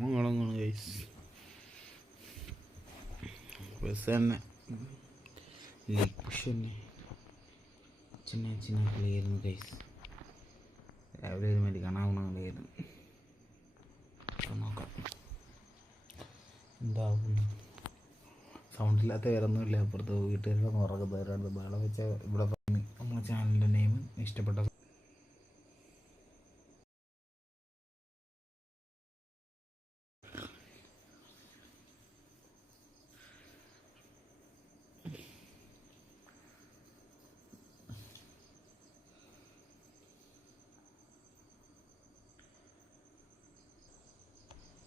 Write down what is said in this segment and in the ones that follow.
കാണും guys. Bus തന്നെ league push തന്നെ ചിന്ന കളിയായിരുന്നു ഗൈസ്. രാവിലെ ഒരു മതി കാണാവുന്ന കളിയായിരുന്നു. നോക്കാം എന്താവും. സൗണ്ടില്ലാത്ത വേറൊന്നുമില്ല. അപ്പുറത്ത് വീട്ടുകാരുടെ ഉറങ്ങുന്നവരാണ് ബഹളം വെച്ച ഇവിടെ പറഞ്ഞ് നമ്മുടെ ചാനലിൻ്റെ നെയിം ഇഷ്ടപ്പെട്ട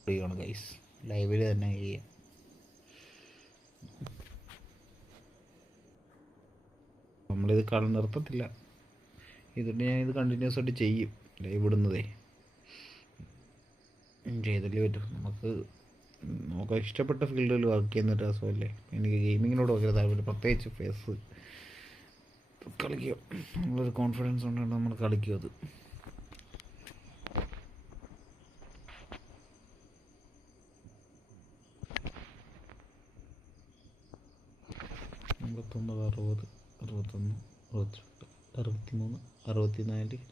ചെയ്യണം ഗൈസ്. ലൈവിൽ തന്നെ ചെയ്യാം. നമ്മളിത് നിർത്തത്തില്ല. ഇതിട്ട് ഞാനിത് കണ്ടിന്യൂസ് ആയിട്ട് ചെയ്യും. ലൈവ് ഇടുന്നതേ ചെയ്തല്ലേ പറ്റും. നമുക്ക് ഇഷ്ടപ്പെട്ട ഫീൽഡിൽ വർക്ക് ചെയ്യുന്ന രസമല്ലേ. എനിക്ക് ഗെയിമിങ്ങിനോട് ഭയങ്കര താല്പര്യം. പ്രത്യേകിച്ച് ഫേസ് കളിക്കുക നമ്മളൊരു കോൺഫിഡൻസ് ഉണ്ടെങ്കിൽ നമ്മൾ കളിക്കും. അത് 59, 60, 61, 62, 63, 64.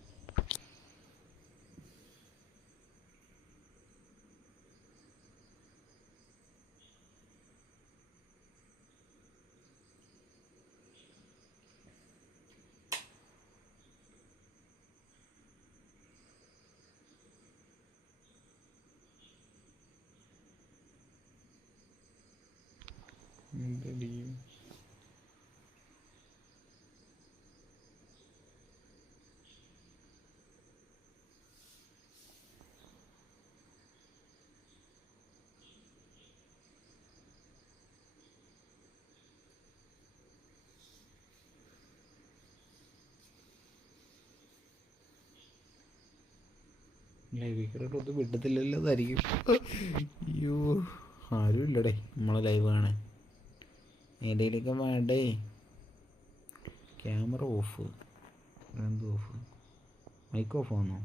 ലൈവിക്കോട്ടൊന്നും വിട്ടത്തില്ലല്ലോ അതായിരിക്കും. അയ്യോ ആരും ഇല്ലടേ നമ്മളെ ലൈവ് കാണാൻ. ഇടയിലൊക്കെ വേണ്ടേ. Camera off. എന്ത് ഓഫ്? മൈക്ക് ഓഫ് ആണോ?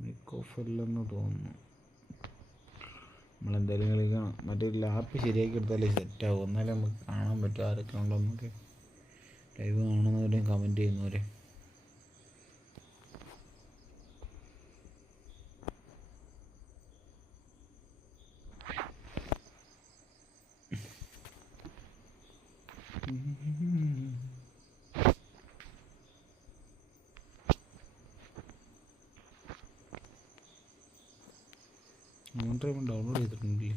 മൈക്ക് ഓഫ് അല്ലെന്ന് തോന്നുന്നു. നമ്മളെന്തായാലും കളിക്കണം. മറ്റേ ലാപ്പ് ശരിയാക്കി എടുത്താലേ സെറ്റാവും. എന്നാലേ നമുക്ക് കാണാൻ പറ്റും ആരൊക്കെ ഉണ്ടോന്നൊക്കെ. ലൈവ് കാണുന്നവരെയും കമൻറ്റ് ചെയ്യുന്നവരെ. കമൻട്രി ഡൗൺലോഡ് ചെയ്തിട്ടുണ്ടല്ലേ?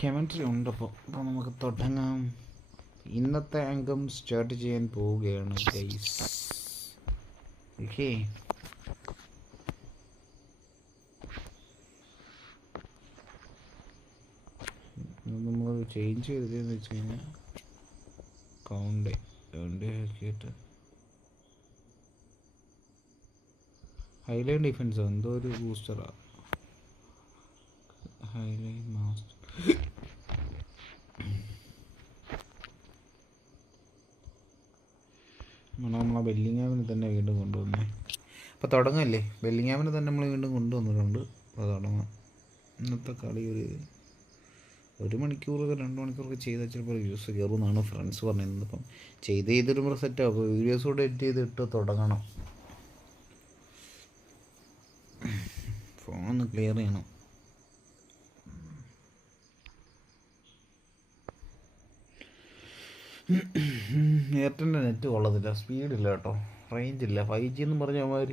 കമൻട്രി ഉണ്ടപ്പോൾ. അപ്പോൾ നമുക്ക് തുടങ്ങാം. ഇന്നത്തെ അംഗം സ്റ്റാർട്ട് ചെയ്യാൻ പോവുകയാണ് ഗൈസ്. ഓക്കേ, നമ്മൾ ചേഞ്ച് ചെയ്തതെന്ന് വെച്ച് കഴിഞ്ഞാൽ കൗണ്ട് ആക്കിയിട്ട് ഹൈലൈൻ ഡിഫൻസോ എന്തോ ഒരു ബൂസ്റ്ററാണ്. ഹൈലൈൻ മാസ്റ്റർ നമ്മളെ ബെല്ലിങ്ങാമിനെ തന്നെ വീണ്ടും കൊണ്ടുവന്നേ. അപ്പോൾ തുടങ്ങല്ലേ. ബെല്ലിങ്ങാമിനെ തന്നെ നമ്മൾ വീണ്ടും കൊണ്ടുവന്നിട്ടുണ്ട്. അപ്പോൾ തുടങ്ങാം. ഇന്നത്തെ കളി ഒരു മണിക്കൂർ 2 മണിക്കൂറൊക്കെ ചെയ്താൽ ചിലപ്പോൾ വ്യൂസ് കയറുമെന്നാണ് ഫ്രണ്ട്സ് പറഞ്ഞിരുന്നത്. അപ്പം ചെയ്തൊരു സെറ്റാവും. അപ്പോൾ വീഡിയോസ് കൂടെ എഡിറ്റ് ചെയ്തിട്ട് തുടങ്ങണം. ഫോണൊന്ന് ക്ലിയർ ചെയ്യണം. എയർടെലിൻ്റെ നെറ്റ് കൊള്ളത്തില്ല. സ്പീഡില്ല കേട്ടോ. റേഞ്ചില്ല. 5G എന്ന് പറഞ്ഞാൽ അവന്മാർ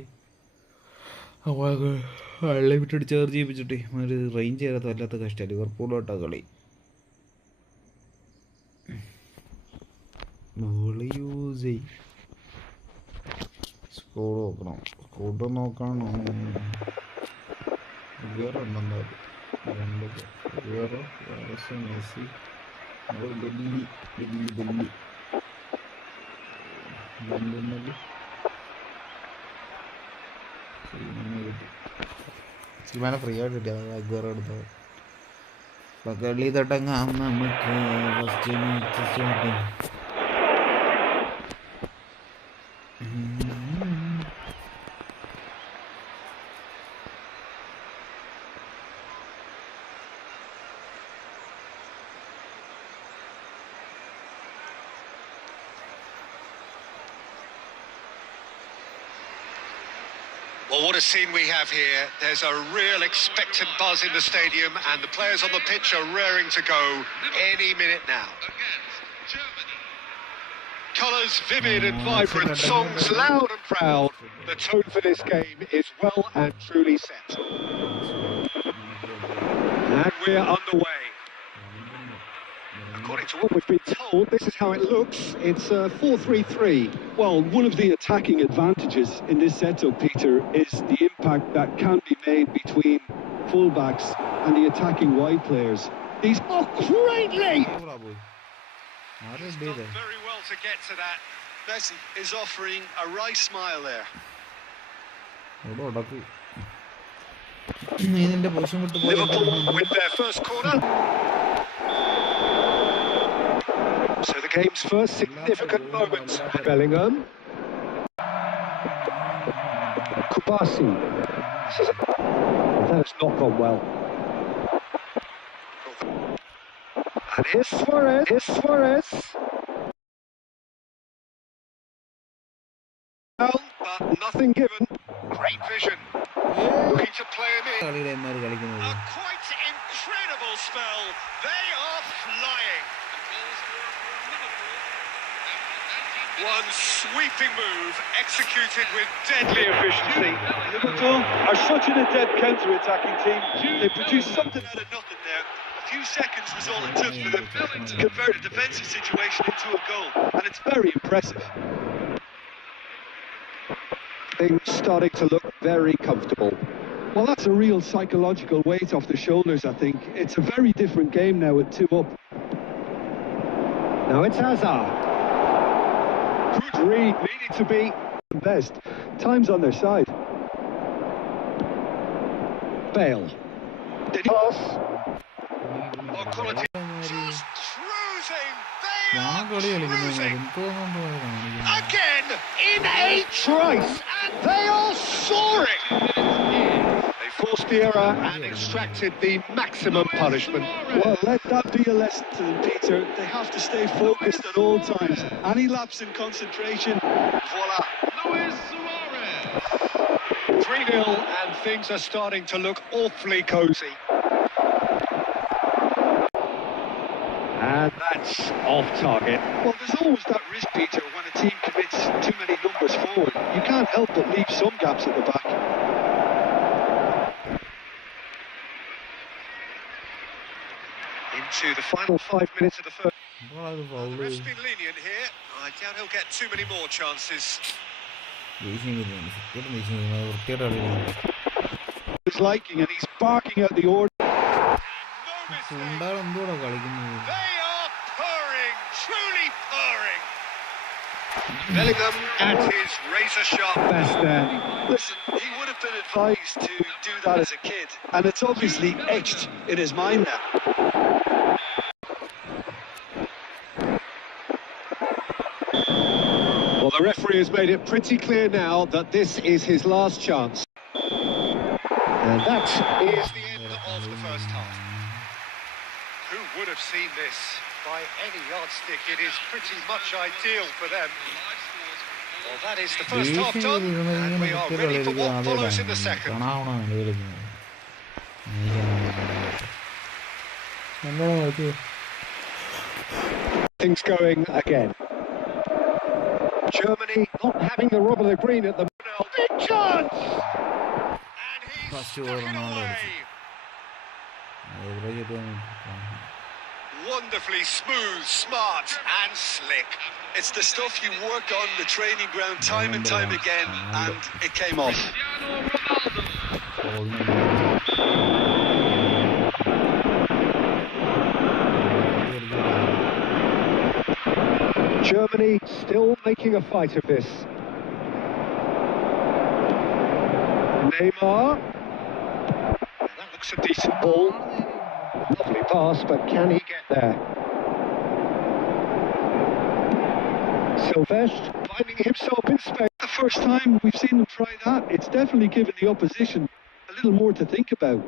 അൺലിമിറ്റഡ് ചാർജ് ചെയ്യിപ്പിച്ചിട്ടേ അവന്മാർ റേഞ്ച് ചെയ്യാത്ത വല്ലാത്ത കഷ്ടമാണ്. ലിവർപൂളോട്ടാണ് കളി. യൂസ് ചെയ്. സ്കോഡ് നോക്കണം. വേറെ ഉണ്ടെന്തായാലും 2 വേറെ മെസ്സി സിനിമ ഫ്രീ ആയിട്ട് കിട്ടിയത് അഗ്വേറെ എടുത്തത്. അപ്പോൾ കളി തുടങ്ങാം നമുക്ക്. First Well, what a scene we have here. There's a real expectant buzz in the stadium, and the players on the pitch are raring to go any minute now. Colours vivid and vibrant, songs loud and proud. The tone for this game is well and truly set. And we're underway. According to what we've been told, this is how it looks. It's 4-3-3. Well, one of the attacking advantages in this setup, Peter, is the impact that can be made between fullbacks and the attacking wide players. These greatly! He's done very well to get to that. Messi is offering a wry smile there. Liverpool with their first corner. So the game's first significant moment. Bellingham. Kubasi. That's not gone well. And here's Suarez. Well, but nothing given. Great vision. Looking to play him in. A quite incredible spell. They are flying. One sweeping move, executed with deadly efficiency. Liverpool are such an adept counter-attacking team. They produced something out of nothing there. A few seconds was all it took for them to convert a defensive situation into a goal, and it's very impressive. Things starting to look very comfortable. Well, that's a real psychological weight off the shoulders, I think. It's a very different game now with 2 up. Now it's Hazard. Good read, needed to be best. Time's on their side. Bale. Did he pass? Oh, quality. Just cruising. They are cruising. Again, in a trice, and they are soaring. They forced the error and extracted the maximum punishment. Well, let that be a lesson to them, Peter. They have to stay focused at all times. Any lapse in concentration, voila. Luis Suarez. 3-0, and things are starting to look awfully cosy. And that's off target. Well, there's always that risk, Peter, when a team commits too many numbers forward. You can't help but leave some gaps at the back. Into the final 5 minutes of the first. The ref's been lenient here. I doubt he'll get too many more chances. He's liking and he's barking out the order. No mistake. They are purring, truly purring. Bellingham at his razor-sharp best there. Listen, he would have been advised to do that as a kid, and it's obviously etched in his mind now. Well, the referee has made it pretty clear now that this is his last chance. And that is the end of the first half. Who would have seen this? By any yardstick, it is pretty much ideal for them. Well, that is the first half done, and we are ready for what follows in the second. Things going again. Germany not having the rub of the green at the moment. Big chance! And he's stuck it away. Wonderfully smooth, smart and slick. It's the stuff you work on the training ground time and time again, and it came off. Germany still making a fight of this. Neymar. That looks a decent ball. Lovely pass, but can he get there? Sylvestre finding himself in space. The first time we've seen them try that, it's definitely given the opposition a little more to think about.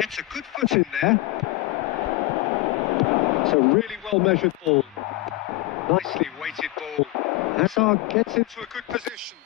It's a good foot in there. That's a really well-measured ball. Nicely weighted ball. Hazard gets into a good position.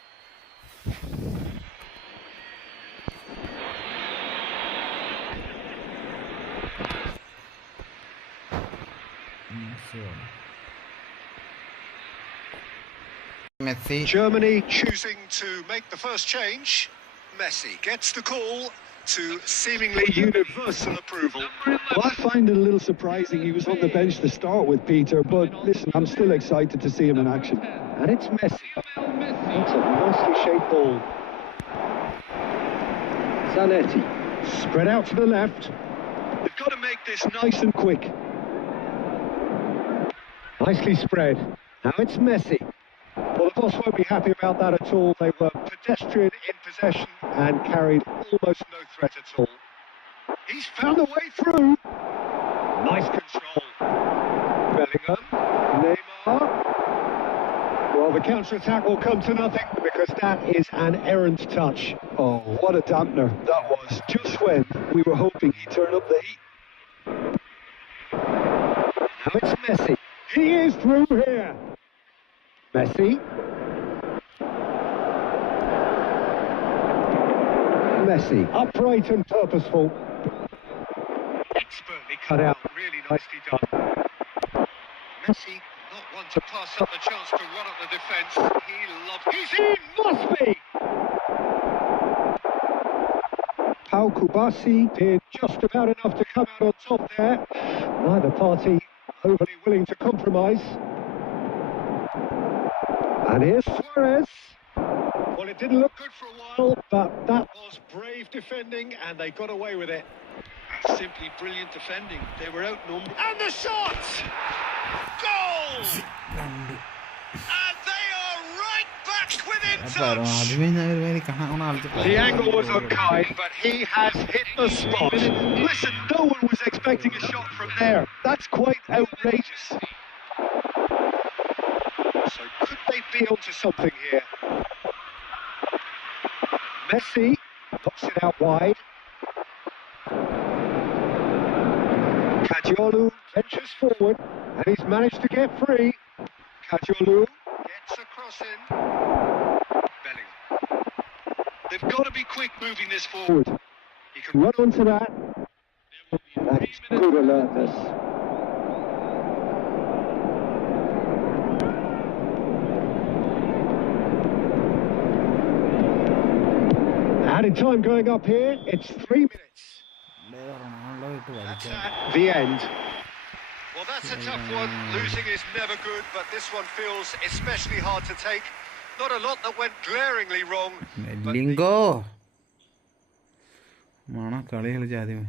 Messi. Germany choosing to make the first change. Messi gets the call to seemingly universal approval. Well, I find it a little surprising he was on the bench to start with, Peter, but listen, I'm still excited to see him in action. And it's Messi. It's a nicely shaped ball. Zanetti. Spread out to the left. They've got to make this nice and quick. Nicely spread. Now it's Messi. Well, the boss won't be happy about that at all. They were pedestrian in possession and carried almost no threat at all. He's found a way through. Nice control. Bellingham. Neymar. Well, the counter-attack will come to nothing because that is an errant touch. Oh, what a dampener that was, just when we were hoping he'd turn up the heat. Now it's Messi. He is through here. Messi. Messi, upright and purposeful. Expertly cut out, really nicely done. Messi, not one to pass up the chance to run up the defence. He loves... He's in! Must be! Pau Kubasi did just about enough to come out on top there. Neither party overly willing to compromise. And here's Suarez. Well, it didn't look good for a while, but that was brave defending, and they got away with it. Simply brilliant defending. They were outnumbered. And the shot! Goal! And they are right back within touch. The angle was unkind, but he has hit the spot. Listen, no one was expecting a shot from there. That's quite outrageous. So could they be onto something here? Messi knocks it out wide. Kajolu ventures forward, and he's managed to get free. Kajolu gets a cross in. Bellingham. They've got to be quick moving this forward. He can run onto that. That's good alertness. Added time going up here, it's 3 minutes. That's at the end. Well, that's a tough one. Losing is never good, but this one feels especially hard to take. Not a lot that went glaringly wrong. Lingo. Mana kali hal jadi me.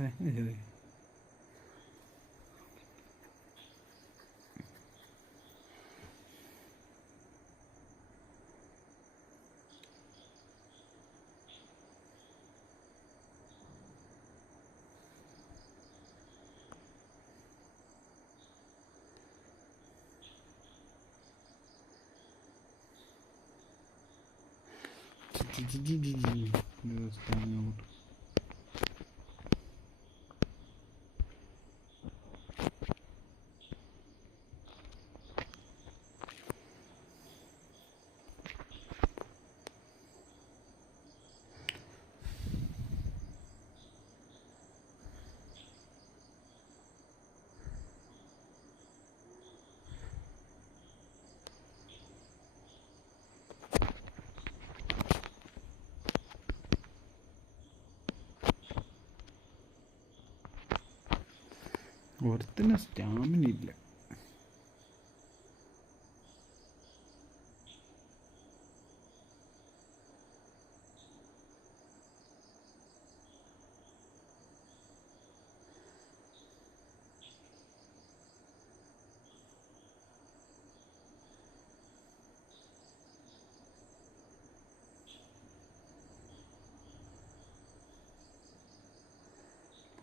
Jadi. ഒരുത്തിന് stamina ഇല്ല.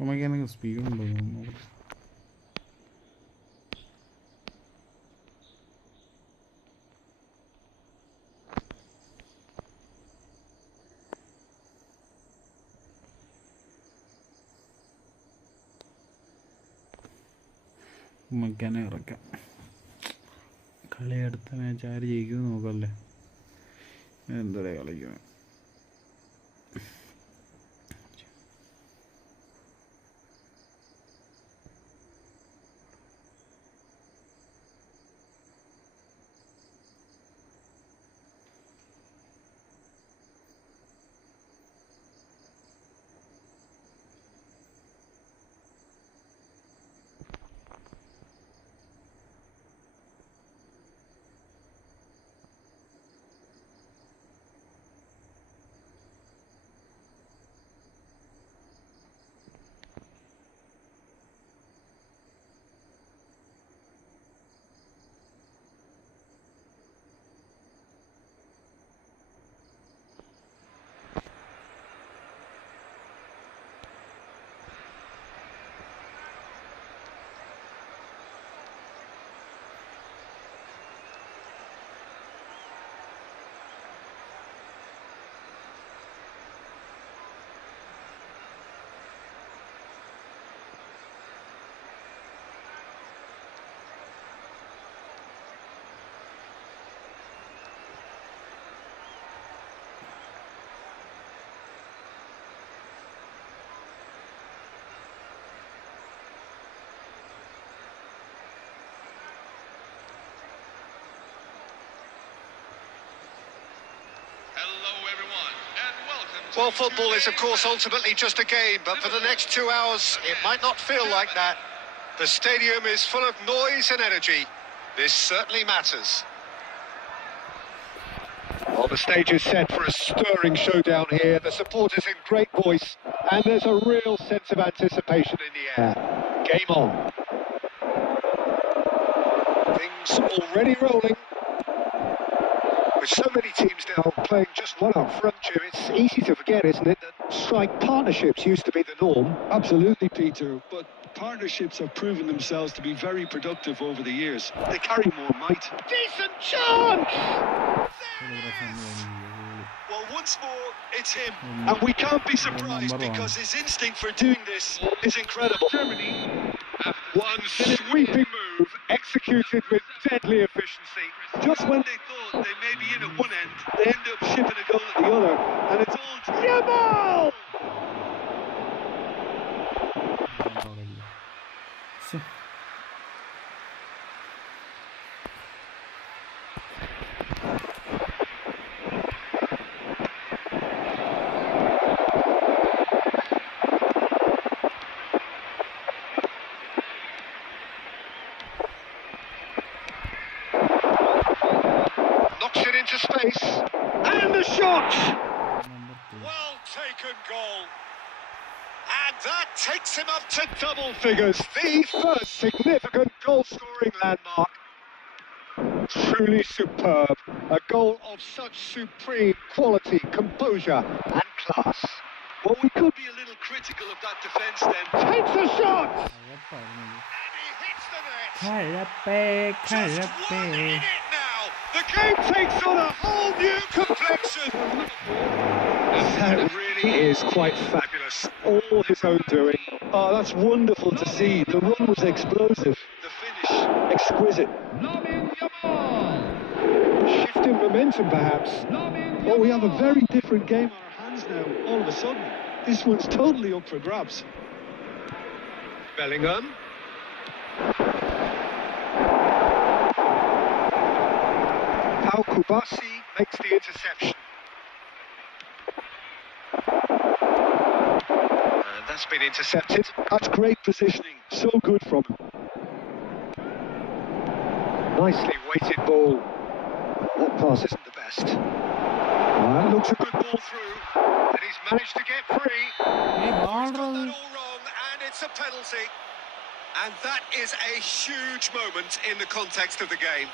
ഉമ്മയ്ക്ക് സ്പീഡുണ്ടോ നോക്കട്ടെ. ഉമ്മയ്ക്കാനെ ഇറക്കാം. കളി അടുത്ത match ആര് ജയിക്കുമെന്ന് നോക്കല്ലേ. എന്താ കളിക്കുന്നത്. Well, football is, of course, ultimately just a game, but for the next 2 hours, it might not feel like that. The stadium is full of noise and energy. This certainly matters. Well, the stage is set for a stirring showdown here. The supporters in great voice, and there's a real sense of anticipation in the air. Game on. Things already rolling. With so many teams now playing just one up front, Jim, it's easy to forget, isn't it, that strike partnerships used to be the norm. Absolutely, Peter, but partnerships have proven themselves to be very productive over the years. They carry more might. Decent chance! Well, once more, it's him. And we can't be surprised because his instinct for doing this is incredible. Germany have one sweeping move executed with deadly efficiency. Just when they thought they may be in at one end, they end up shipping a goal at the other, and it's all to Jamal! Knocks it into space. And the shot! Well taken goal. And that takes him up to double figures. The first significant goal-scoring landmark. Truly superb. A goal of such supreme quality, composure and class. Well, we could be a little critical of that defence then. Takes a shot! And he hits the net. Just 1 minute now. The game takes on a whole new complexion. That really is quite fabulous. All his own doing. Oh, that's wonderful to see. The run was explosive. The finish, exquisite. Shifting momentum, perhaps. Well, we have a very different game on our hands now, all of a sudden. This one's totally up for grabs. Bellingham. Pau Kubasi makes the interception. And That's been intercepted. That's great positioning. So good from him. Nicely weighted ball. That pass isn't the best. That looks a good ball through. And he's managed to get free. Hey, He's ball got that run. all wrong, and it's a penalty. And that is a huge moment in the context of the game.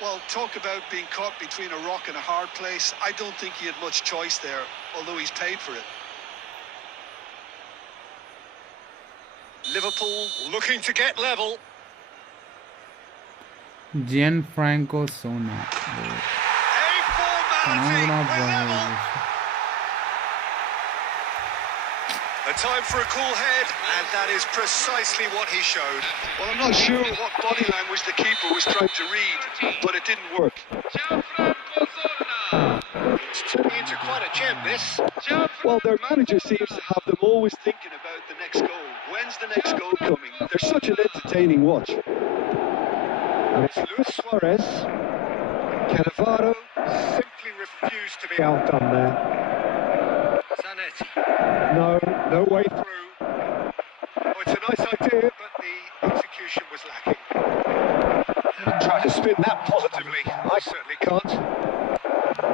Well, talk about being caught between a rock and a hard place. I don't think he had much choice there, although he's paid for it. Liverpool looking to get level. Gianfranco Sona. A formality with level. A time for a cool head, and that is precisely what he showed. Well, I'm not sure what body language the keeper was trying to read, but it didn't work. It's turning into quite a gem, this. Well, their manager seems to have them always thinking about the next goal. When's the next goal coming? They're such an entertaining watch. And it's Luis Suarez. Cannavaro simply refused to be outdone there. Zanetti. No way through. Oh, it's a nice idea, but the execution was lacking. Try to spin that positively. I certainly can't.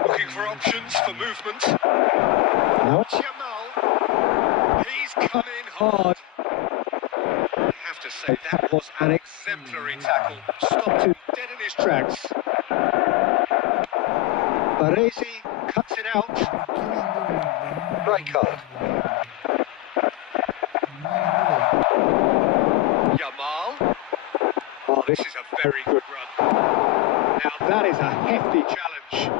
Looking for options for movement. No. Jamal. He's come in hard. I have to say, that was an exemplary tackle. Stopped him dead in his tracks. Baresi cuts it out. Right card. Jamal. Oh, this is a very good run. Now that is a hefty challenge.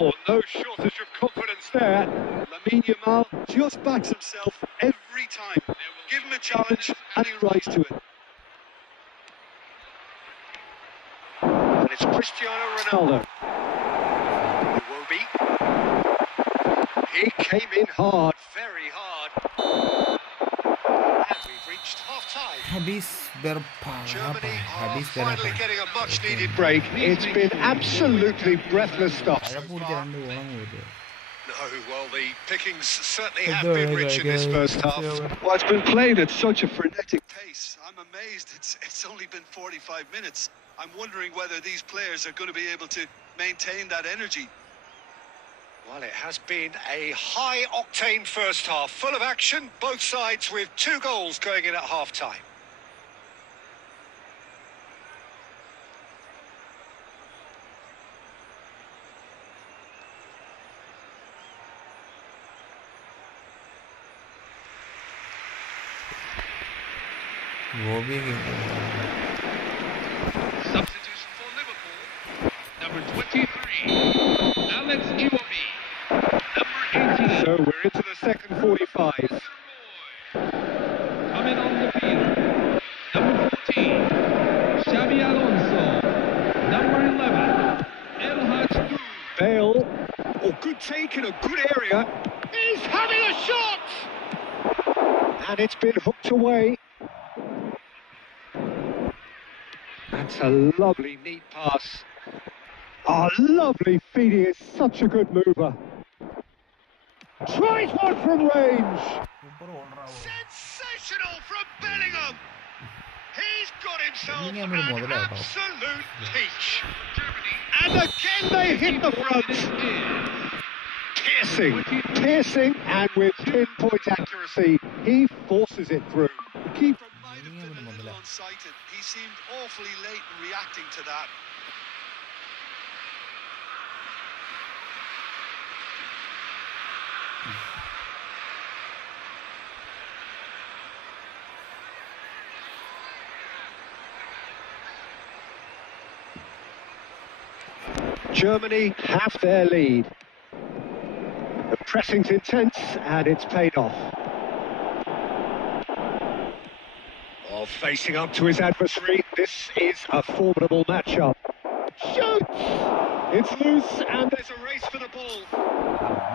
Oh, no shortage of confidence there. Lamine Yamal just backs himself every time. Give him a challenge and he'll rise to it. And it's Cristiano Ronaldo. Iwobi. He came in hard, very hard. And we've reached half-time. Habis berapa? Germany are Habis finally berapa? getting a much-needed break. It's been absolutely breathless stuff so അഴപ്പൂടിച്ച് far. രണ്ട് ഗോളം പോയിട്ട്. No, well, the pickings certainly have been rich in this first half. Well, it's been played at such a frenetic pace. I'm amazed it's only been 45 minutes. I'm wondering whether these players are going to be able to maintain that energy. Well, it has been a high-octane first half, full of action, both sides with 2 goals going in at half-time. वो भी Substitution for Liverpool. Number 23, Alex Iwobi. Number 18, So we're into the second 45. coming on the field. Number 14, Xabi Alonso. Number 11, El Hadj. Bale. Oh, good take in a good area. He's having a shot! And it's been hooked away. That's a lovely, neat pass. Oh, lovely feeding. Is such a good mover. Tries one from range. Sensational from Bellingham. He's got himself Bellingham an is model, absolute peach. And again they hit the front. Piercing, and with pinpoint accuracy, he forces it through. The keeper might have been a little unsighted. He seemed awfully late in reacting to that. Germany have their lead. The pressing's intense and it's paid off. Oh, facing up to his adversary, this is a formidable matchup. Shoots! It's loose and there's a race for the ball.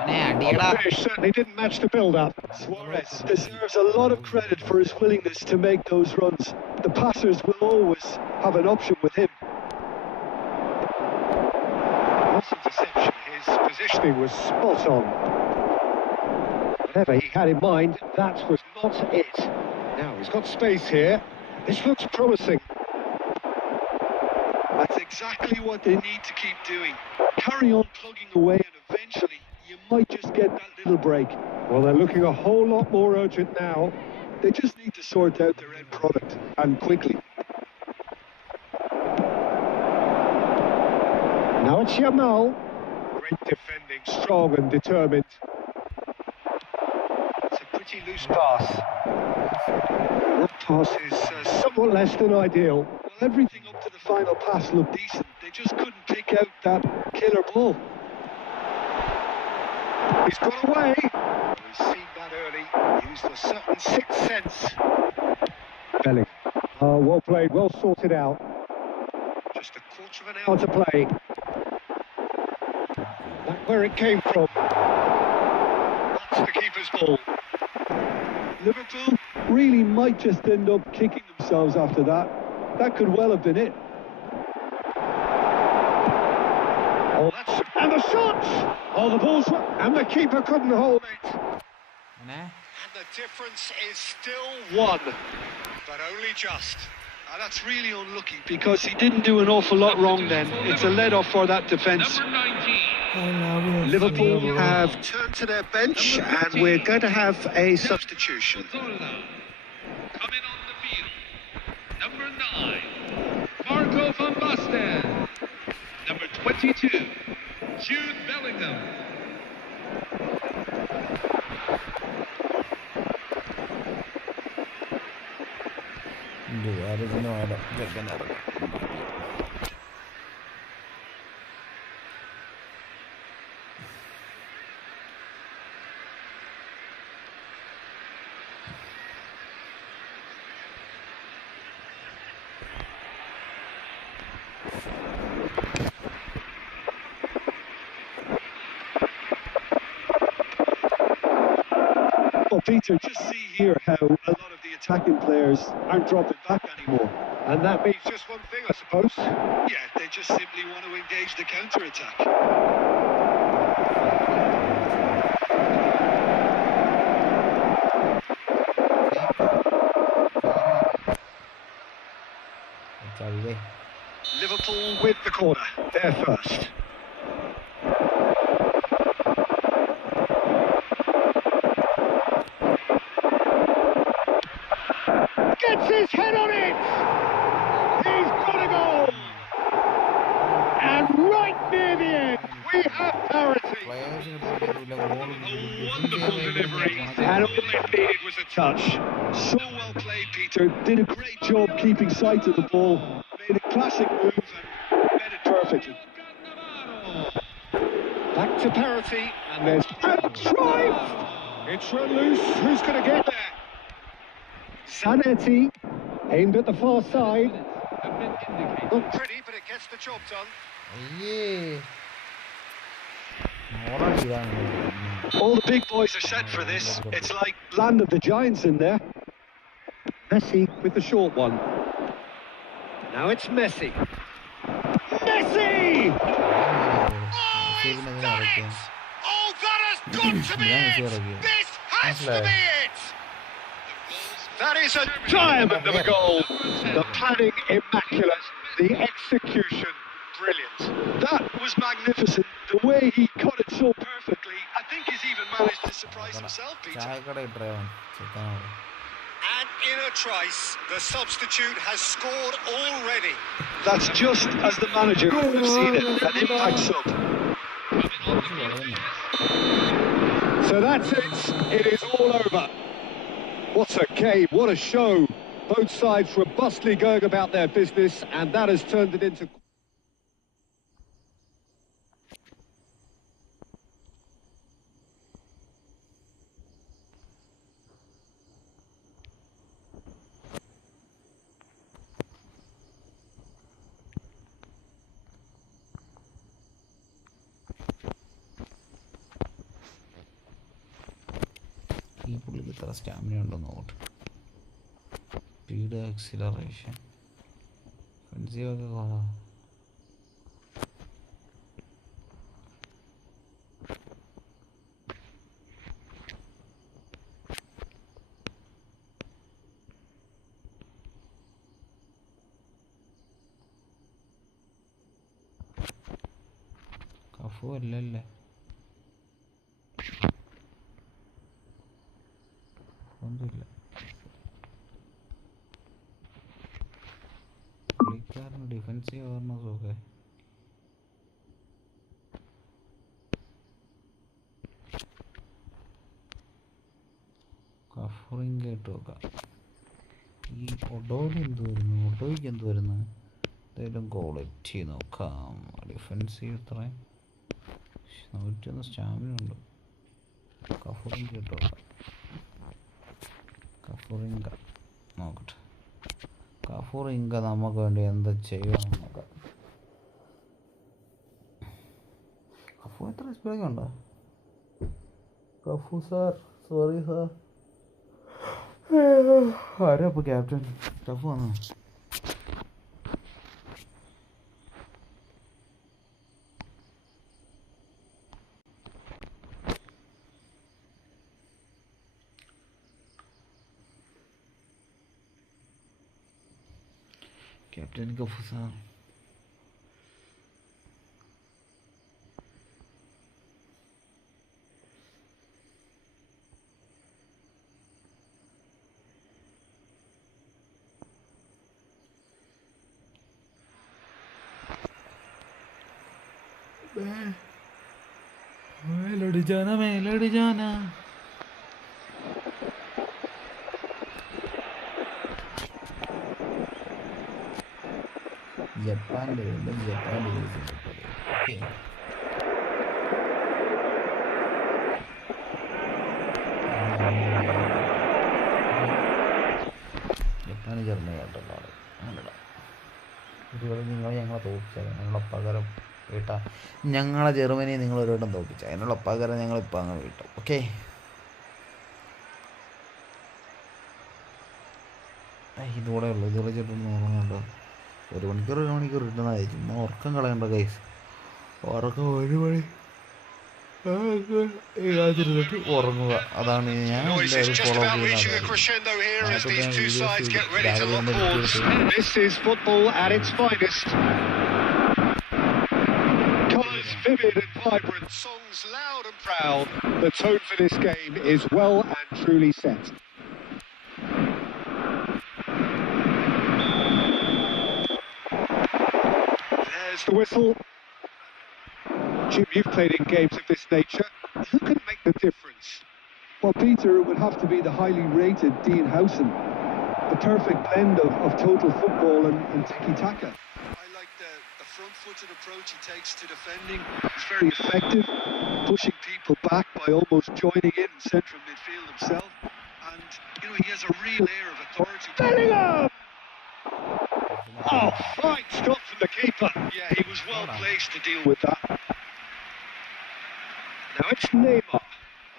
The finish certainly didn't match the build-up. Suarez deserves a lot of credit for his willingness to make those runs. The passers will always have an option with him. Nice interception. His positioning was spot on. Whatever he had in mind, that was not it. Now he's got space here. This looks promising. That's exactly what they need to keep doing. Carry on plugging away and eventually you might just get that little break. Well, they're looking a whole lot more urgent now. They just need to sort out their end product, and quickly. Now it's Yamal. Great defending, strong and determined. It's a pretty loose pass. That pass is somewhat less than ideal. Well, everything up to the final pass looked decent. They just couldn't pick out that killer ball. He's got away. We've seen that early. Used a certain sixth sense. Belling. Oh, well played, well sorted out. Just a quarter of an hour to play. That's where it came from. That's the keeper's ball. Liverpool really might just end up kicking themselves after that. That could well have been it. Oh, that's... And the shot! Oh, the ball's... And the keeper couldn't hold it. Nah. And the difference is still one. But only just. And that's really unlucky Because he didn't do an awful lot wrong then. It's a let-off for that defence. Number 19. Liverpool have turned to their bench and we're going to have a substitution. Coming on the field. Number 9. Marco van Basten. Number 22. Jude Bellingham. Well, Peter, just see here how a lot of the attacking players aren't dropping back anymore. And that means just one thing, I suppose. Yeah, they just simply want to engage the counter-attack. Liverpool with the corner. They're first. Gets his head on it! He's got a goal! And right near the end, we have parity. Wonderful delivery. And all it needed was a touch. So well played, Peter. Did a great job keeping sight of the ball. Made a classic move and made it perfectly. Back to parity, and there's a drive! It's run loose. Who's going to get there? Zanetti, aimed at the far side. Not pretty, but it gets the job done. All the big boys are set for this. It's like land of the giants in there. Messi with the short one. Now it's Messi. Messi! Oh, he's done it! Oh, that has got to be it! This has to be it! That is a diamond of a goal. The planning immaculate, the execution brilliant. That was magnificent. The way he cut it so perfectly. I think he's even managed to surprise himself, Peter. And in a trice, the substitute has scored already. That's just as the manager would have seen it. An impact sub. So that's it. It is all over. What a game, what a show. Both sides robustly going about their business, and that has turned it into... ഈ പുള്ളിക്ക് ഇത്ര stamina ഉണ്ടെന്ന് not. Speed, acceleration, ഫെൻസീവ് ഒക്കെ കുറവാണ്. Cafu അല്ലല്ലേ, ഒന്നുമില്ല. പുള്ളിക്കാരന് defensive ആവുന്ന സുഖേ. കഫറിങ് കേട്ട് നോക്കാം. ഈ ഒഡോയിൽ എന്ത് വരുന്നു, ഒഡോയ്ക്ക് എന്ത് വരുന്നു? എന്തെങ്കിലും ക്വാളിറ്റി നോക്കാം. ഡിഫൻസീവ് എത്രയും 101 സ്റ്റാമിന ഉണ്ട്. കഫറിങ് കേട്ട് നോക്കാം. കഫറിങ്ക നോക്കട്ടെ. കഫറിങ്ക നമുക്ക് വേണ്ടി എന്താ ചെയ്യണം നോക്കാം. കഫു എത്ര എക്സ്പീരിയൻസ് ഉണ്ടോ? Cafu sir, sorry sir. ആരാ ഇപ്പോൾ ക്യാപ്റ്റൻ? കഫു വന്നോ? Captain Cafu sir. മേലടി ജാന, മേലടി ജാന. ജപ്പാൻ്റെ വീണ്ടും ജപ്പാൻ്റെ ഓക്കെ. ജപ്പാന് ജർമ്മനി ആയിട്ടുള്ള അങ്ങനെടാ. ഇതുപോലെ നിങ്ങൾ ഞങ്ങളെ തോൽപ്പിച്ചാൽ ഞങ്ങളെ പകരം വീട്ടാ. ഞങ്ങളെ ജർമ്മനിയെ നിങ്ങൾ ഒരു വട്ടം തോൽപ്പിച്ചാൽ അതിനുള്ള പകരം ഞങ്ങളിപ്പോൾ അങ്ങ് വീട്ടും. ഓക്കെ, ഇതുകൂടെ ഉള്ളൂ. ഇത് കളിച്ചിട്ടൊന്നും ഉറങ്ങുന്നുണ്ടോ? 1 മണിക്കൂർ കിട്ടുന്നതായിരിക്കും. എന്നാൽ ഉറക്കം കളയണ്ട ഗൈസ്. ഉറക്കം 1 മണി കാത്തിരുന്നിട്ട് ഉറങ്ങുക. അതാണ് ഞാൻ എല്ലാവരും follow Vivid and vibrant, songs loud and proud. The tone for this game is well and truly set. There's the whistle. Jim, you've played in games of this nature. Who can make the difference? Well, Peter, it would have to be the highly rated Dean Howson. The perfect blend of total football and tiki-taka. I like the front-footed approach he takes to defending. He's very effective, pushing people back by almost joining in central midfield himself. And, you know, he has a real air of authority. Bellingham! Oh, fine stop from the keeper. Yeah, he was well placed to deal with that. Now it's Neymar.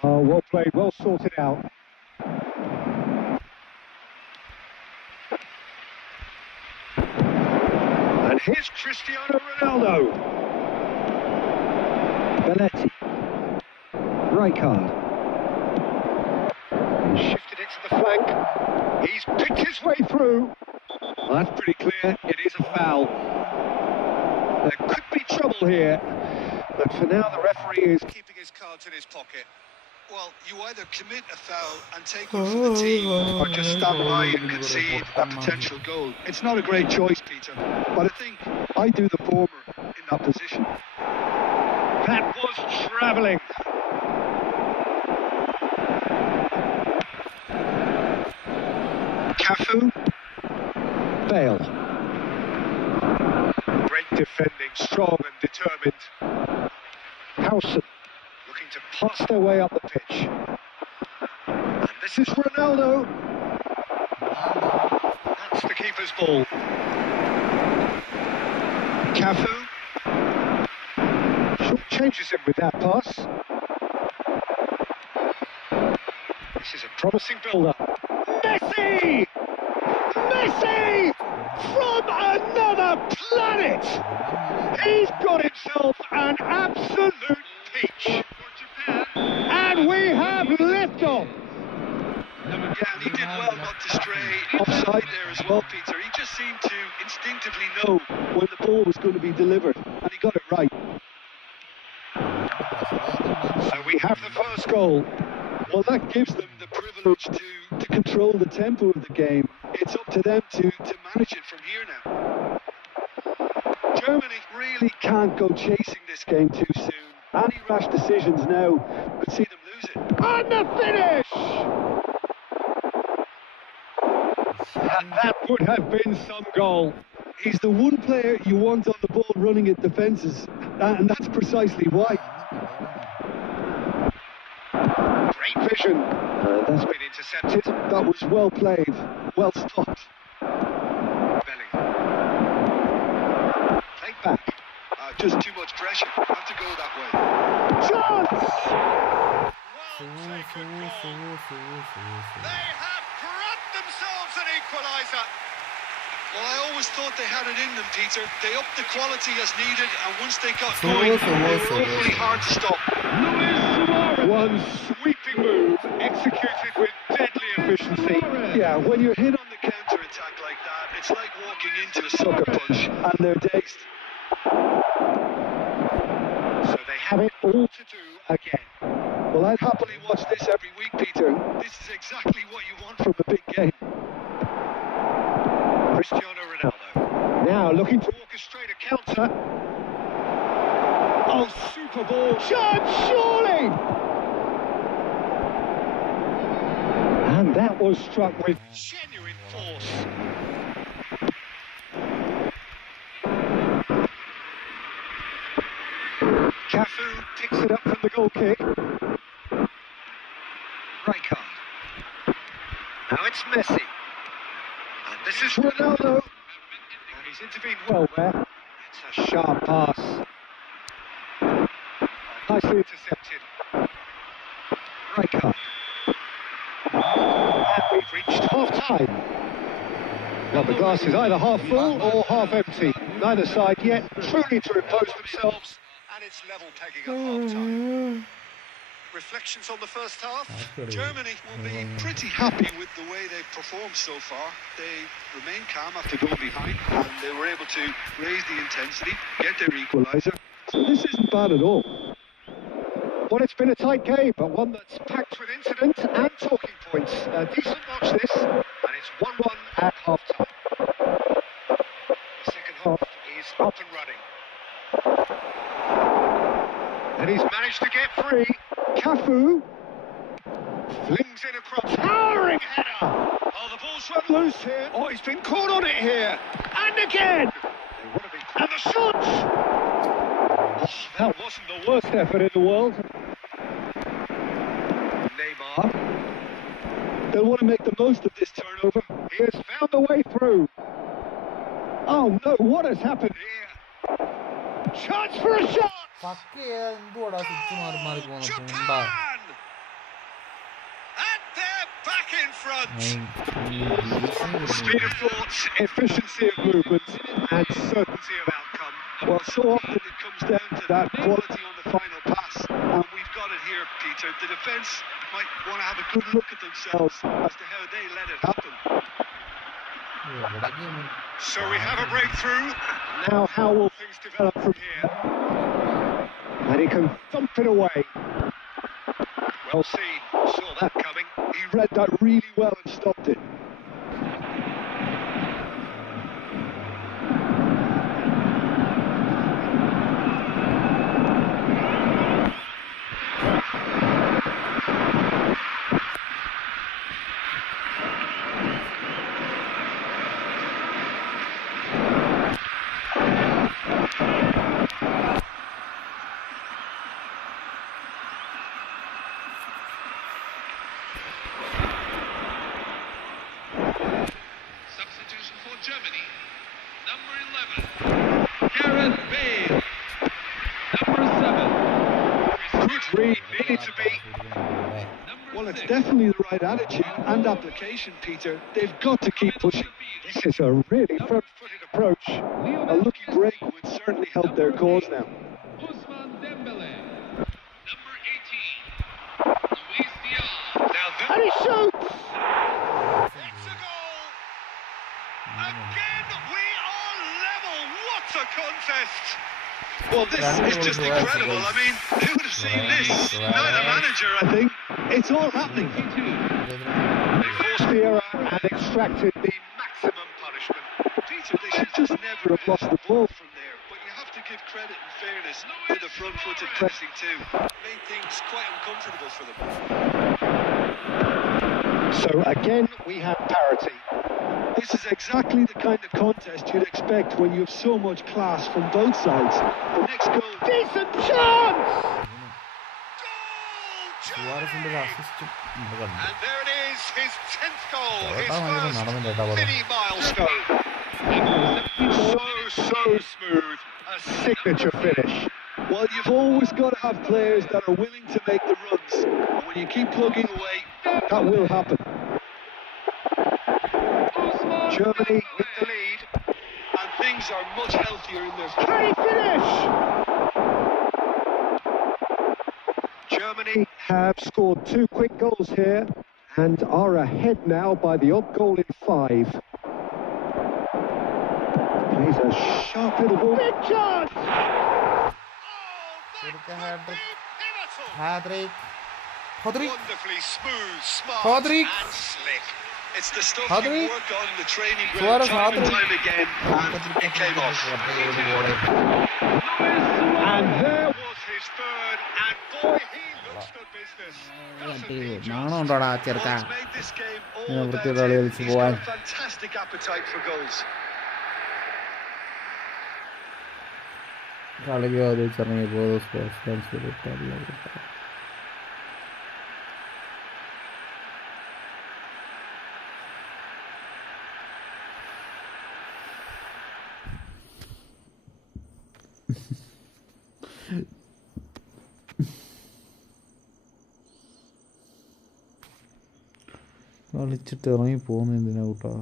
Oh, well played, well sorted out. And here's Cristiano Ronaldo. Belletti. Rijkaard. He's shifted it to the flank. He's picked his way through. Well, that's pretty clear. It is a foul. There could be trouble here, but for now the referee is Keeping his cards in his pocket. Well, you either commit a foul and take one for the team, or just stand by and concede a potential goal. It's not a great choice, Peter, but I think I do the former in that position. That was travelling. Cafu. Bale. Great defending, strong and determined. Howson looking to pass their way up the pitch. And this is Ronaldo. That's the keeper's ball. Cafu changes him with that pass. This is a promising build-up. Messi! Messi! From another planet! He's got himself an absolute peach. And we have liftoff! Yeah, and he did well not to stray Offside there as well, Peter. He just seemed to instinctively know When the ball was going to be delivered, and he got it right. So we have the first goal. Well, that gives them the privilege to control the tempo of the game. It's up to them to manage it from here now. Germany really can't go chasing this game too soon. Any rash decisions now could see them lose it. And the finish! And that would have been some goal. He's the one player you want on the ball running at defences, and that's precisely why. Great vision. That's Been intercepted. That was well played, well stopped. Bellingham. Played back. Just too much pressure. Have to go that way. Chance! Well taken goal. They have grabbed themselves an equaliser. Well, I always thought they had it in them, Peter. They upped the quality as needed, and once they got going, they were awfully hard to stop. One sweeping move, executed with deadly efficiency. Yeah, when you're hit on the Counter-attack like that, it's like walking into a sucker sucker punch, punch. and they're dazed. So they have it all to do again. Well, I'd happily watch this every week, Peter. This is exactly what you want From a big game. Cristiano Ronaldo. Now looking to Orchestrate a counter. oh, super ball. Chance, surely! And that was struck with Genuine force. Cafu picks it up from the goal kick. Rijkaard. Now it's Messi. And this is Ronaldo. And he's intervened Well there. It's a sharp pass. Nicely Intercepted. Rijkaard. And we've reached half-time. Well, the glass is either half full or half empty. Neither side yet truly to impose themselves. And it's level pegging at half-time. Reflections on the first half? Germany will be pretty happy with the way they've performed so far. They remain calm after going behind, and they were able to raise the intensity, get their equaliser. So this isn't bad at all. Well, it's been a tight game, but one that's packed with incident and talking points. A decent watch this, and it's 1-1 at half-time. The second half is up and running. And he's managed to get free. Cafu. Flings in across. Towering header! Oh, the ball's run loose here. Oh, he's been caught on it here. And again! They would have been. And the shot! Oh, that wasn't the worst effort in the world. Neymar. They'll want to make the most of this turnover. He has found the way through. Oh no, what has happened Here. Chance for a shot! എന്തുവാടാ switch മാറി മാറി പോകുന്നത് Japan! And they're back in front. Speed of thought, efficiency of movement, and certainty of outcome. Well, so often It comes down to that quality on the final pass. And we've got it here, Peter. The defence might want to have a good look at themselves as to how they let it happen. So we have a breakthrough. Now how will Things develop from here. and he can thump it away. Well seen. Saw that coming. He read that really well and stopped it. Substitution for Germany. Number 11, Gareth Bale. Number 7, Good read. Needed to be. number Well, it's 6, definitely the right attitude and application, Peter. They've got to keep pushing. This is a really front-footed approach. A lucky break would certainly help their cause now. Ousmane Dembele. Number 18, Luis Diaz. Now that And he shoots! it's a goal. Again, we are level. What a contest. Well, this is just incredible. I mean, who would have seen this. Neither manager, I think. It's all happening. They forced Vieira and extracted the maximum punishment. Peter, they should just never have lost the ball. from there, but you have to give credit and fairness to the front-footed pressing too. Made things quite uncomfortable for them. So again, we have parity. This is exactly the kind of contest you'd expect when you have so much class from both sides. The next goal. Decent chance! സുവാരസിന്റെ ഒരു അസിസ്റ്റും നമ്മൾ കണ്ടു. And there it is, his 10th goal, his നടന്നില്ല first mini milestone. So smooth, a Signature finish. Well, you've always got to have players that are willing to make the runs. And when you keep plugging away, That will happen. Germany with the lead, and things are much healthier in their Can he finish? Germany Have scored 2 quick goals here and are ahead now by the odd goal in 5. Plays a sharp little ball. Big chance! Hat trick. ഹോദ്രിക്. wonderfully smooth, smart, Rodrigue. and slick. It's the stuff Rodrigue. you work on the training ground Suarez, time and Rodrigue. time again, and it came off. And there Was his third, and boy, he looks the business. That's a big chance. നാണമുണ്ടോടാ ചെറുക്ക? Well, it's made this game all ഇങ്ങനെ about വൃത്തിയുള്ള him. കളി കളിച്ച് He's got പോവാൻ. a fantastic appetite for goals. കളിക്ക് ആലോചിച്ചിറങ്ങിയപ്പോൾ sports council കളിച്ചിട്ട് ഇറങ്ങി പോകുന്ന എന്തിനാ കൂട്ടാ?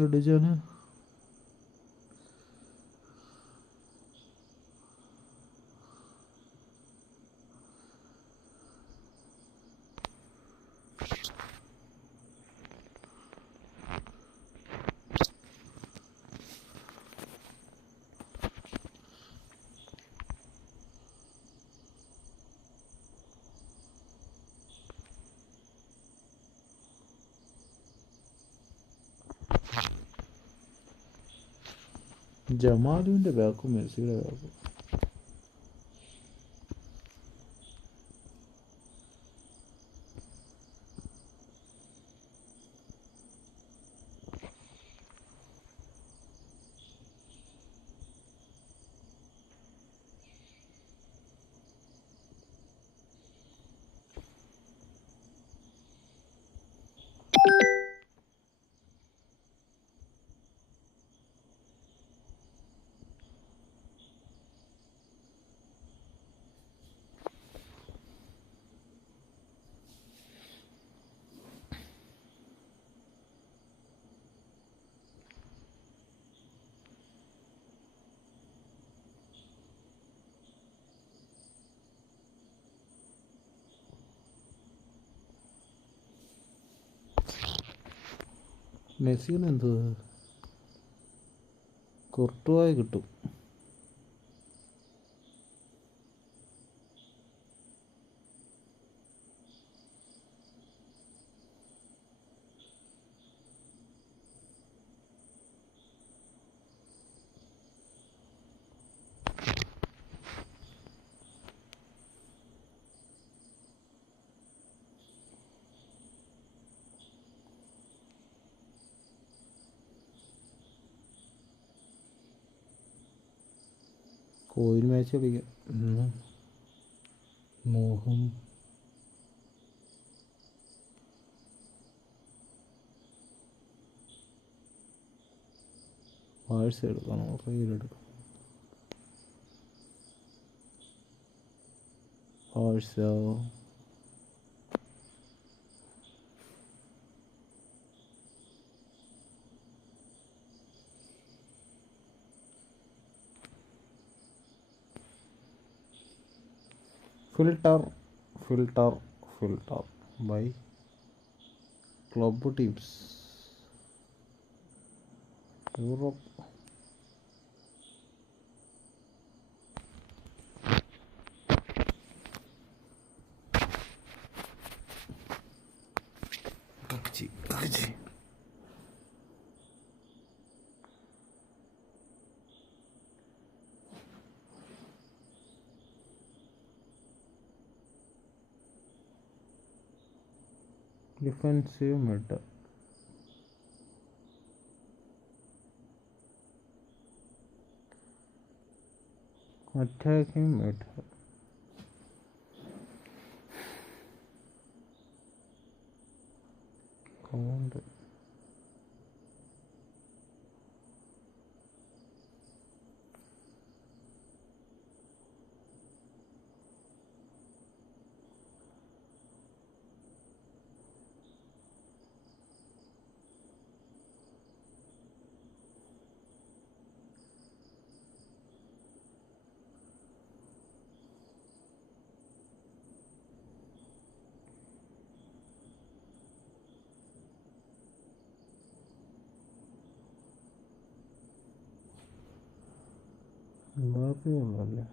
ലഡിജാണ് ജമാലുവിൻ്റെ ബാക്കും മെസ്സിയുടെ ബാക്കും. മെസ്സിന് എന്ത് കുർട്ടുവായി കിട്ടും. കോയിൻ മാച്ച് കളിക്കാം. മോഹം വാഴ്സ് എടുക്കണം, റീലെടുക്കണം. വാഴ്സ filter by club teams. Europe. Akci. Defensive mid. Attacking mid. Command. Vale.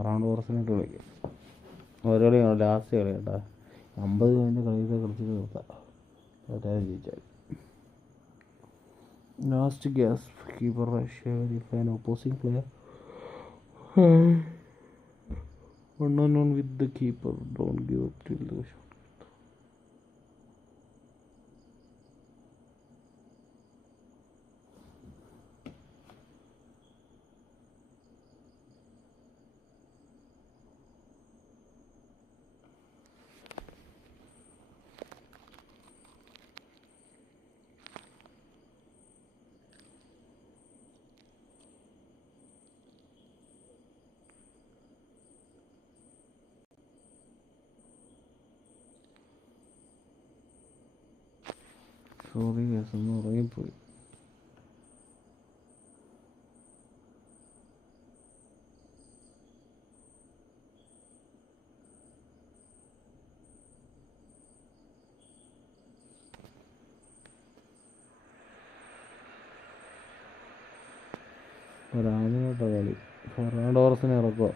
Around ഓവർസിനായിട്ട് കളിക്കും. ഓരോ കളിയാണ് ലാസ്റ്റ് കളി കേട്ടോ. 50 കഴിഞ്ഞ കളിയൊക്കെ കളിച്ച് നിർത്താം. ഒരാൾ ജയിച്ചാൽ last gas keeper Russia if an opposing player 1-on-1 with the keeper, don't give up till the shot. Sorry gas ഒന്ന് ഉറങ്ങിപ്പോയി. ഒരാമോട്ടോ കളി ഫെറാൻഡ് ഓവർസിനെ ഇറക്കുക.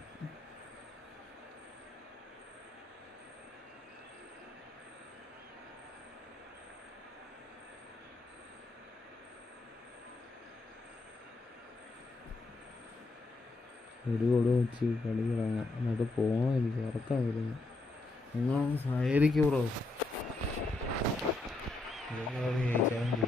ഒരു കൊടു വെച്ച് കളി തുടങ്ങാം. എന്നിട്ട് പോകണം. എനിക്ക് ഉറക്കം വരുന്നു. നിങ്ങളൊന്ന് സഹകരിക്കും ബ്രോ. ജയിച്ചാലും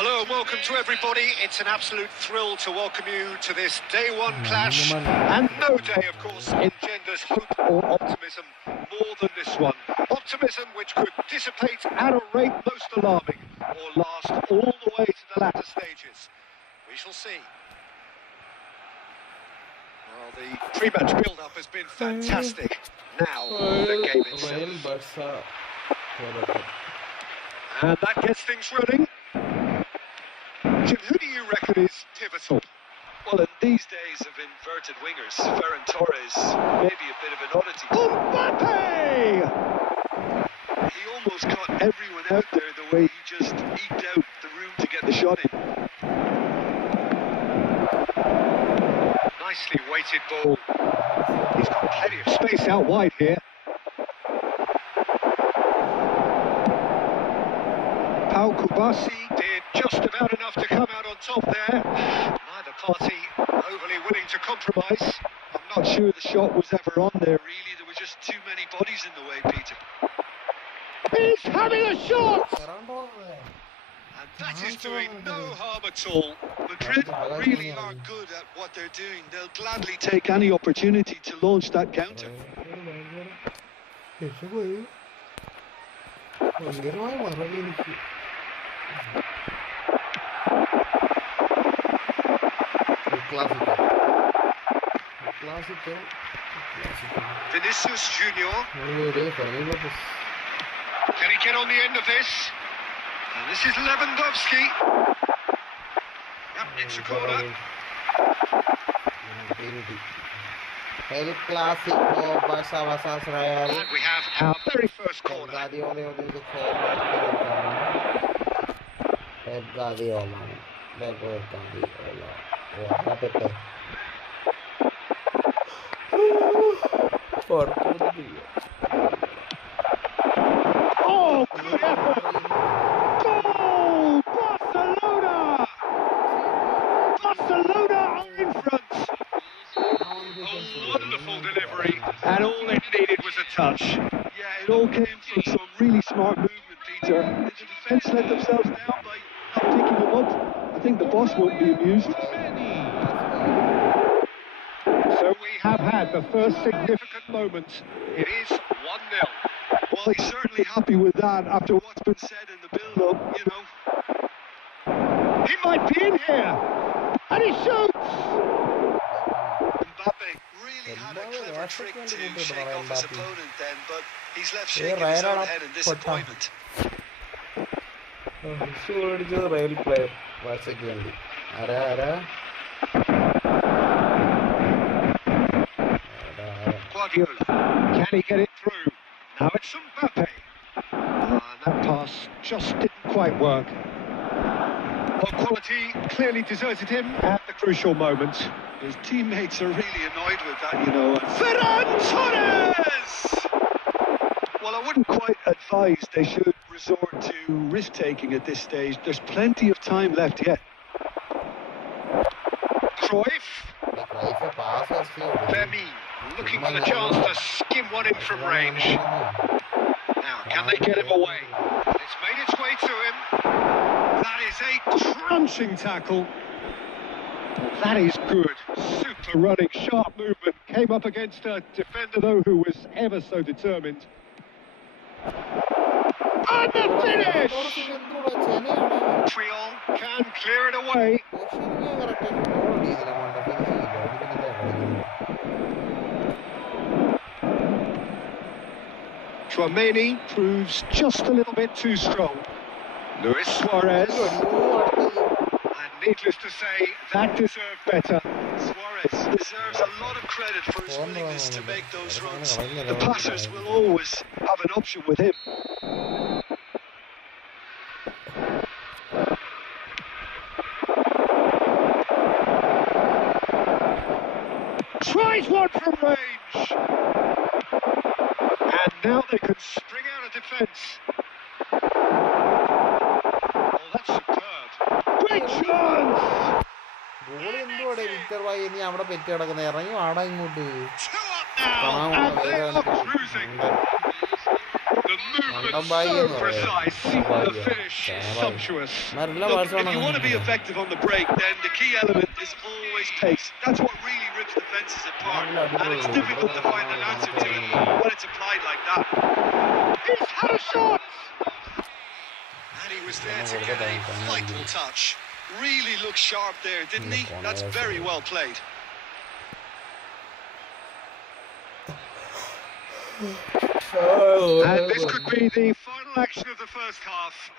Hello and welcome to everybody. It's an absolute thrill to welcome you to this day one clash. And no day, of course, engenders hope or optimism more than this one. Optimism which could dissipate at a rate most alarming or last all the way to the latter stages. We shall see. Well, the pre-match build-up has been fantastic. Now, the game itself. And that gets things running. Jim, who do you reckon is pivotal? Well, in these days of inverted wingers, Ferran Torres may be a bit of an oddity. Mbappe! He almost caught everyone out there the way he just eked out the room to get the shot in. Nicely weighted ball. He's got plenty of space out wide here. Now Kubasi did just about enough to come out on top there. Neither party overly willing to compromise. I'm not sure the shot was ever on there. Really, there were just too many bodies in the way, Peter. He's having a shot! And that is doing no harm at all. Madrid really are good at what they're doing. They'll gladly take Any opportunity to launch that counter. Vinicius Junior. Can he get on the end of this? And this is Lewandowski. Yep, it's a corner. El Clásico, Barça versus Real. And we have our very first corner. Guardiola Pep Guardiola. Oh, good effort! Goal! Barcelona! Barcelona are in front! A wonderful delivery. And all it needed was a touch. Yeah, it all came from some really smart movement, Peter. Did the defence let themselves down by not picking them up? I think the boss won't be amused. So we have had the first significant moment. It is 1-0. Well, he's certainly happy with that after what's been said in the build-up, you know. He might be in here! And he shoots! Mbappe really had a clever trick to shake off his opponent then, but he's left shaking his own head in disappointment. Real player. Barcelona. Guardiola. Can he get it through? Now it's Mbappe. That pass just didn't quite work. Well, quality clearly deserted him at the crucial moment. His teammates are really annoyed with that, you know. Ferran Torres! Well, I wouldn't quite advise they should resort to risk-taking at this stage. There's plenty of time left yet. Cruyff. Fermin looking for the chance to skim one in from range. Now, can they get him away? It's made its way to him. That is a crunching tackle. That is good. Super running, sharp movement. Came up against a defender, though, who was ever so determined. And the finish! Montreal can clear it away. Tchouaméni proves just a little bit too strong. Luis Suarez. And needless to say, that deserved better. Suarez deserves a lot of credit for his willingness to make those runs. The passers will always have an option with him. Tries one from range. And now they can spring out of defence. Oh, that's superb. Great chance! Victor Why in the Amada Picture of the Rain, Ada in Mutu. 2 up now, and they are cruising. The movement so precise, the finish sumptuous. Look, if you want to be effective on the break, then the key element is always pace. That's what really rips defences apart, and it's difficult to find an answer to it when it's applied like that. He's had a shot! And he was there to get a vital touch. Really looked sharp there, didn't he? That's very well played. And this could be the final action of the first half.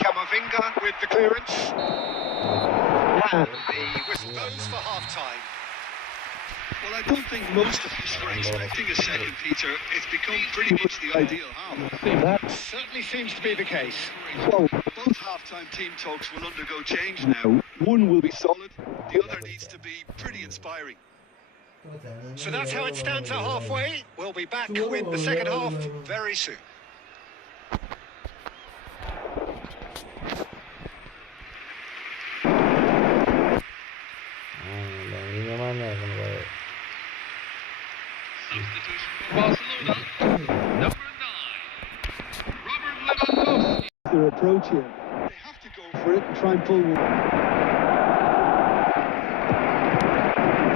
Camavinga with the clearance. And the whistle goes for half-time. Well, I don't think most of us were expecting a second, Peter. It's become pretty much the ideal half. That certainly seems to be the case. Well, both half-time team talks will undergo change now. One will be solid, the other needs to be pretty inspiring. So that's how it stands at halfway. We'll be back with the second half very soon. Substitution for Barcelona. Number 9, Robert Lewandowski. Their approach here. They have to go for it and try and pull one.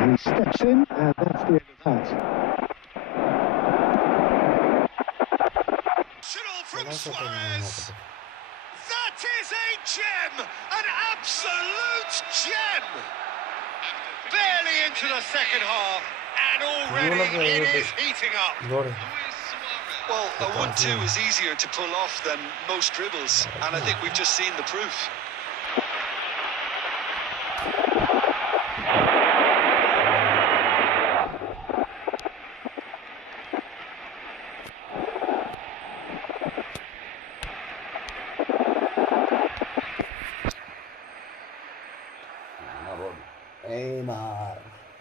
And he steps in, and that's the end of that. Shuttle from Suarez. That is a gem, an absolute gem. Barely into the second half, and already it is heating up. Luis Suarez. Well, a 1-2 is easier to pull off than most dribbles, and I think we've just seen the proof.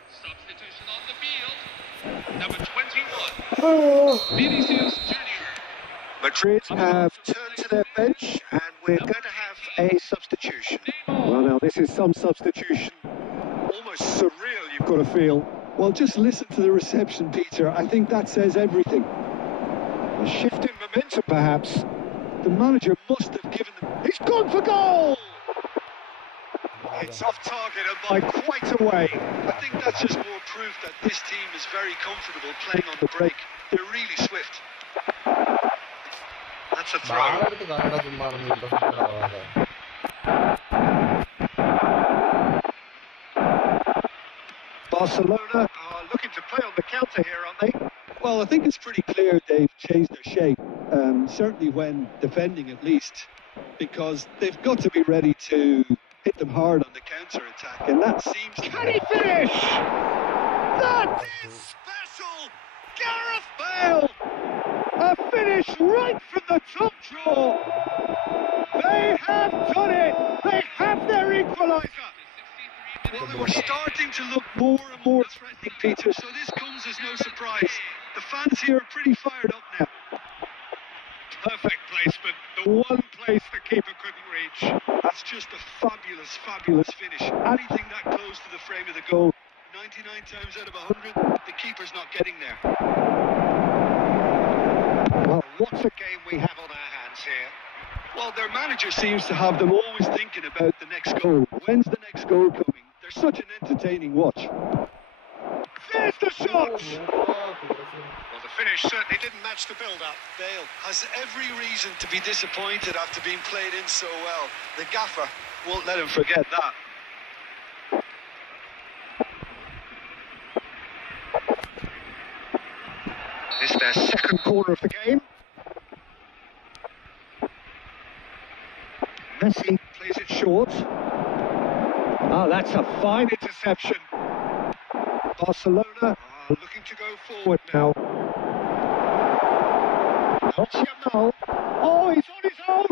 Substitution on the field. Number 21, Vinicius Jr. Madrid have turned to their bench, and we're going to have a substitution. Well, now, this is some substitution. Almost surreal, you've Got to feel. Well, just listen to the reception, Peter. I think that says everything. a shift in momentum, perhaps. The manager must have given them... He's gone for goal! It's off target and by quite a way. I think that's just more proof that this team is very comfortable playing on the break. They're really swift. That's a throw. Barcelona are looking to play on the counter here, aren't they? Well, I think it's pretty clear they've changed their shape, certainly when defending at least, because they've got to be ready to hit them hard on the counter-attack, and that seems... Can he finish? That is special! Gareth Bale! A finish right from the top draw! They have done it! They have their equaliser! Well, they were starting to look more and more threatening, Peter, so this comes as no surprise. The fans here are pretty fired up now. Perfect placement, the one place the keeper couldn't reach. That's just a fabulous, fabulous finish. Anything that close to the frame of the goal, 99 times out of 100, the keeper's not getting there. Well, what a game we have on our hands here. Well, their manager seems to have them always thinking about the next goal. When's the next goal coming? They're such an entertaining watch. There's the shot! Well, the finish certainly didn't match the build-up. Bale has every reason to be disappointed after being played in so well. The gaffer won't let him forget that. It's their second corner of the game. Messi plays it short. Ah, that's a fine interception. Barcelona are looking to go forward now. Martial. Oh, he's on his own.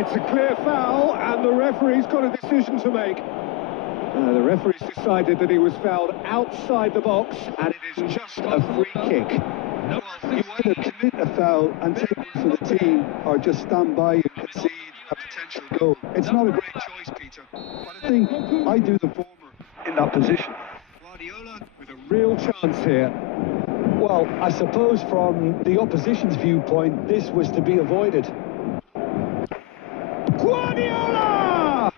It's a clear foul, and the referee's got a decision to make. The referee's decided that he was fouled outside the box, And it is just a free kick. you either commit a foul and take one for the team, or just stand by and concede A potential goal. It's not a great great choice, Peter. But I think I do the former in that position. Guardiola with a Real chance here. Well, I suppose from the opposition's viewpoint, this was to be avoided. Guardiola!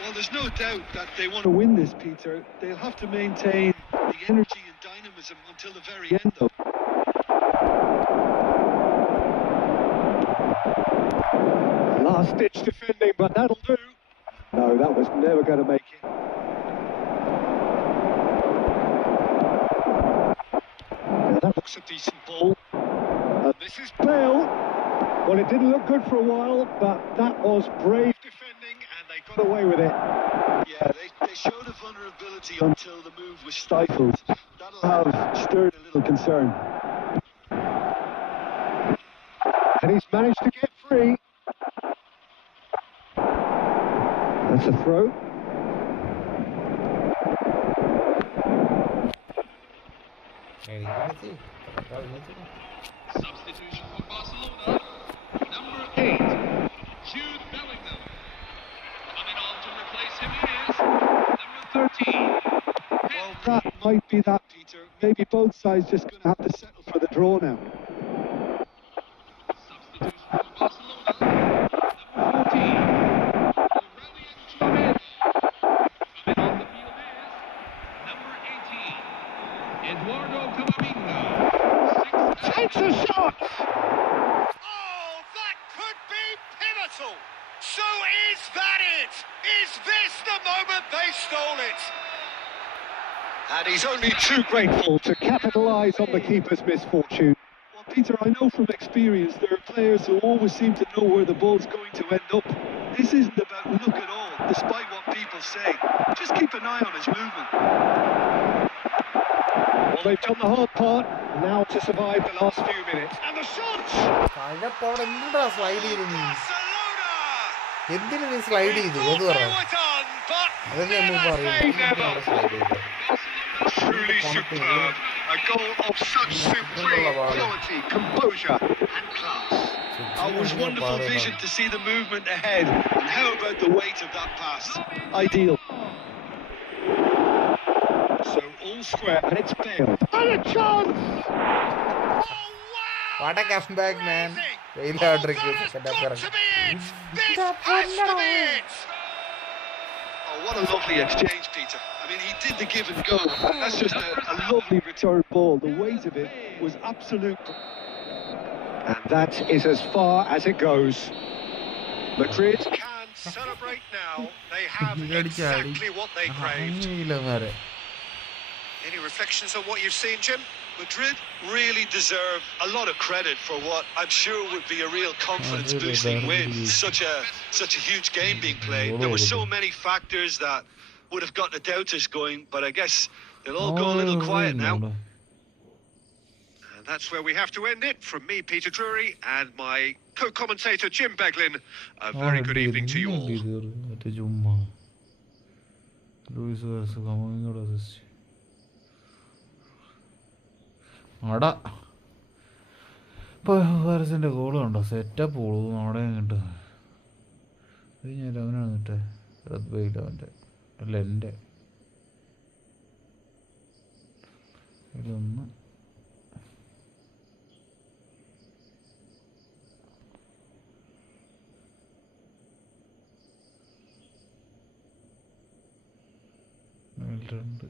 Well, there's no doubt that they want To to win this, Peter, they'll have to maintain the energy and dynamism until the very end, though. last-ditch defending, but that'll do. No, that was never going to make it. Now that looks a decent ball. This is Bale. Well, it didn't look good for a while, but that was brave Defending, and they got away with it. Yeah, they showed a vulnerability until the move was stifled. That That'll have stirred a little concern. And he's managed to get free. That's a throw. Substitution for Barcelona. Number 8, Jude Bellingham. Coming on to replace him is number 13. Well, that might be that, Peter. Maybe both sides just going to have to settle for the draw now. Substitution for Barcelona. Number 14, Aurelien Tchouameni. Coming on the field is number 18, Eduardo Camavinga. Takes a shot! Oh, that could be pivotal! So is that it? Is this the moment they stole it? And he's only too grateful to capitalise on the keeper's misfortune. Well, Peter, I know from experience there are players who always seem to know where the ball's going to end up. This isn't about luck at all, despite what people say. Just keep an eye on his movement. Well, they've done the hard part, now to survive the last few minutes. And the shot! slide Barcelona! എന്തിനു നീ slide ചെയ്തു അത് പറ അതൊക്കെ നമ്മൾ പറയും Truly superb. A goal of such supreme quality, composure and class. It was wonderful vision to see the movement ahead. And how about the weight of that pass? Ideal. So all square and it's failed. And a chance! Oh, wow! What a comeback, man. Very hard trick. This has to be it! Oh, what a lovely exchange, Peter. I mean, he did the give and go. That's just a lovely return ball. The weight of it was absolute. And that is as far as it goes. Madrid can celebrate now. They have exactly what they craved. Any reflections on what you've seen, Jim? Madrid really deserve a lot of credit for what I'm sure would be a real confidence-boosting win. Such a huge game being played. There were so many factors that would have got the doubters going, but I guess they'll all go a little quiet now. And that's where we have to end it. From me, Peter Drury, and my co-commentator, Jim Beglin. A very good evening to you all. അടാ ഇപ്പോൾ പാരസിൻ്റെ goal കണ്ടോ setup പോകും അവിടെ കണ്ട് അത് ഞാൻ അവനാണ് കിട്ടെ റദ്ബൈഡ് അവൻ്റെ അല്ല എൻ്റെ ഇതൊന്ന് രണ്ട്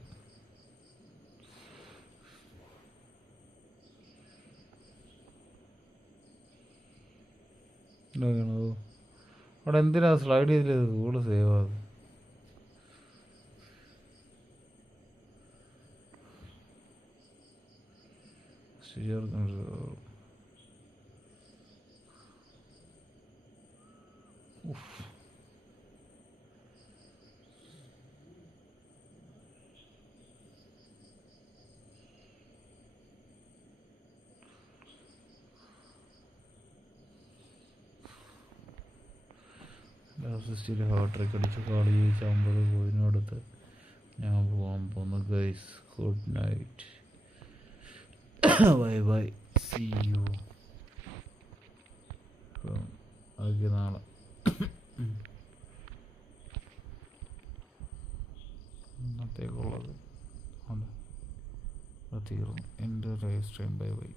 അവിടെ എന്തിനാ സ്ലൈഡ് ചെയ്തില്ല ഗോള് സേവ് ആകും അസിസ്റ്റിൽ ഹാർട്ട് ട്രിക്ക് അടിച്ച് കളി ജയിച്ച് 50 പോയിനടുത്ത് ഞാൻ പോകാൻ പോകുന്നു guys good night bye bye see you അതൊക്കെ നാളെ ഇന്നത്തേക്കുള്ളത് അത് തീർന്നു എൻ്റെ ലൈവ് സ്ട്രീം ബൈ ബൈ